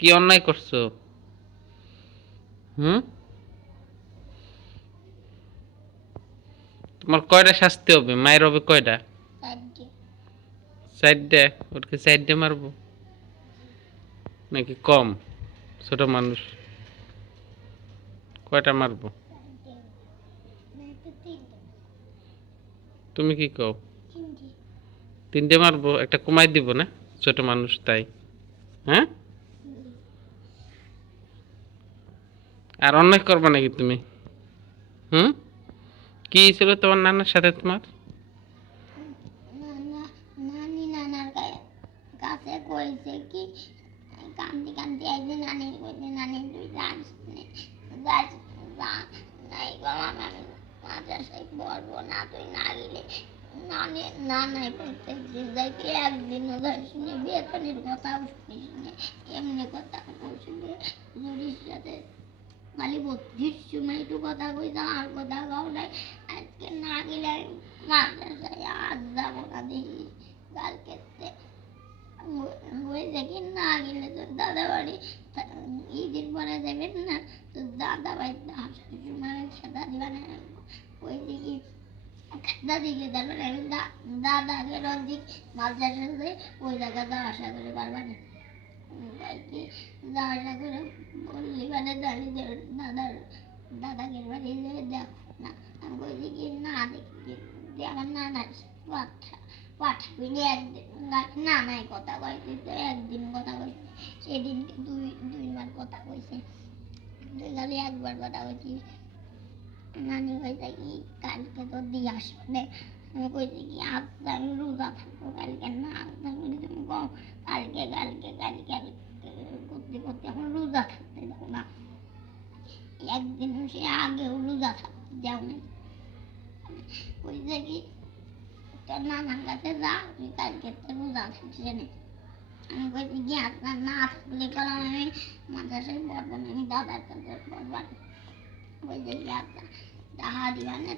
কি অন্যায় করছো? হুম? তোমার কয়টা শাস্তি হবে? মায়ের হবে কয়টা? চারটে। ওরকে চারটে মারবো নাকি কম? ছোট মানুষ, কয়টা মারবো? তুমি কি কও? তিনটে মারবো, একটা কমাই দিব না? ছোট মানুষ তাই। হ্যাঁ? আর অন্যায় করবা নাকি তুমি? হুম? কি ছিল তোমার নানার সাথে তোমার? নানি নানার কাছে কইছে কি কান্দি কান্দি একদিন নানি কইছে নানি তুই যাস যাস নাই গো আমি মাদ্রাসায় পড়বো না, তুই না গেলে নানি নানাই প্রত্যেক দিন যাইতে একদিনও যাসনি, বেতনের কথাও শুনিস নি, এমনি কথা বলছিল জুরির সাথে খালি 32 সময় একটু কথা কইতাম আর কথা কও নাই। আজকে না গেলে মাদ্রাসায় আজ যাবো না দেখি কালকে হয়েছে কি না গেলে তোর দাদা বাড়ি ঈদের পরে যাবেন না, তোর দাদা বাড়িতে আসার সময় সাদা দিবানে কইছে কি দাদিকে তারপরে আমি দাদাকে রঞ্জিত মাদ্রাসাতে ওই জায়গাতে আশা করে পারবা না কি আশা করে বললি মানে দাদার দাদাকে বাড়ি দেখো না, আমি বলছি কি না দেখি আমার নানার বাচ্চা পাঠাবি না একদিন, না নাই কথা কইছি তো একদিন কথা কইছি, সেদিনকে দুইবার কথা কইছে, তুই খালি একবার কথা কইছি নানি কইছে কি কালকে তো দিয়ে আসবে, আমি কইছি কি আজকে আমি রোজা থাকবো কালকে না থাকলে তুমি কও কালকে কালকে কালকে কালকে করতে করতে এখন রোজা থাকতে দাও না, একদিন সে আগেও রোজা থাকতে যাও না, কইছে কি তোর নানার কাছে যা তুই কালকে তো রোজা থাকছে না, আমি কইছি কি আপনার না থাকলে কলাম আমি মাদ্রাসায় পড়বো না, আমি দাদার কাছে পড়বো, কইছে কি আপনার টাকা দিবা না